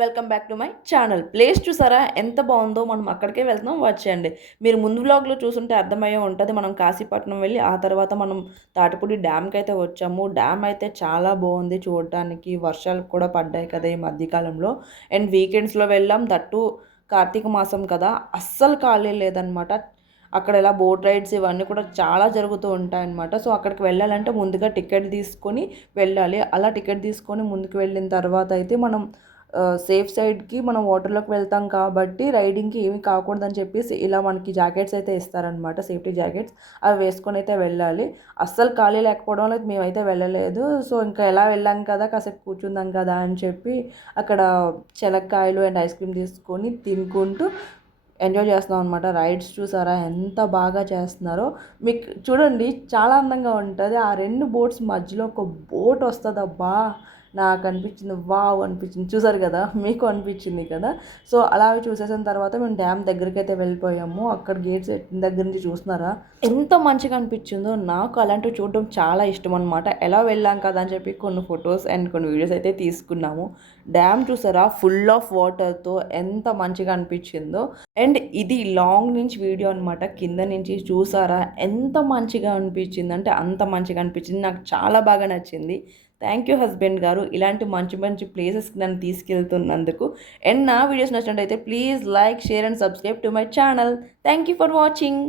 Welcome back to my channel place చూసారా? ఎంత బాగుందో మనం అక్కడికే వెళ్తున్నాం. వచ్చేయండి. మీరు ముందు వ్లాగ్లో చూసుంటే అర్థమయ్యే ఉంటుంది. మనం కాశీపట్నం వెళ్ళి ఆ తర్వాత మనం తాటిపూడి డ్యామ్కి అయితే వచ్చాము. డ్యామ్ అయితే చాలా బాగుంది చూడటానికి వర్షాలు కూడా పడ్డాయి కదా ఈ మధ్యకాలంలో. అండ్ వీకెండ్స్లో వెళ్ళాం. దట్టు కార్తీక మాసం కదా. అస్సలు ఖాళీ లేదనమాట అక్కడ ఇలా బోట్ రైడ్స్ ఇవన్నీ కూడా చాలా జరుగుతూ ఉంటాయన్నమాట. సో అక్కడికి వెళ్ళాలంటే ముందుగా టికెట్ తీసుకొని వెళ్ళాలి. అలా టికెట్ తీసుకొని ముందుకు వెళ్ళిన తర్వాత అయితే మనం సేఫ్ సైడ్కి మనం వాటర్లోకి వెళ్తాం కాబట్టి రైడింగ్కి ఏమి కాకూడదని చెప్పేసి ఇలా మనకి జాకెట్స్ అయితే ఇస్తారనమాట సేఫ్టీ జాకెట్స్ అవి వేసుకొని అయితే వెళ్ళాలి. అస్సలు ఖాళీ లేకపోవడం వల్ల మేమైతే వెళ్ళలేదు. సో ఇంకా ఎలా వెళ్ళాం కదా కాసేపు కూర్చుందాం కదా అని చెప్పి అక్కడ చెలక్కాయలు అండ్ ఐస్ క్రీమ్ తీసుకొని తినుకుంటూ ఎంజాయ్ చేస్తున్నాం అనమాట రైడ్స్ చూసారా ఎంత బాగా చేస్తున్నారో. మీకు చూడండి చాలా అందంగా ఉంటుంది. ఆ రెండు బోట్స్ మధ్యలో ఒక బోట్ వస్తుంది అబ్బా నాకు అనిపించింది వావ్ అనిపించింది. చూసారు కదా మీకు అనిపించింది కదా. సో అలా చూసేసిన తర్వాత మేము డ్యామ్ దగ్గరికి అయితే వెళ్ళిపోయాము. అక్కడ గేట్స్ దగ్గర నుంచి చూస్తున్నారా? ఎంత మంచిగా అనిపించిందో నాకు అలాంటివి చూడడం చాలా ఇష్టం అనమాట ఎలా వెళ్ళాం కదా అని చెప్పి కొన్ని ఫొటోస్ అండ్ కొన్ని వీడియోస్ అయితే తీసుకున్నాము. డ్యామ్ చూసారా ఫుల్ ఆఫ్ వాటర్తో ఎంత మంచిగా అనిపించిందో. అండ్ ఇది లాంగ్ నుంచి వీడియో అనమాట కింద నుంచి చూసారా? ఎంత మంచిగా అనిపించింది అంటే అంత మంచిగా అనిపించింది. నాకు చాలా బాగా నచ్చింది. థ్యాంక్ యూ హస్బెండ్ గారు. ఇలాంటి మంచి మంచి ప్లేసెస్కి నన్ను తీసుకెళ్తున్నందుకు. అండ్ నా వీడియోస్ నచ్చినట్టయితే please like share and subscribe to my channel thank you for watching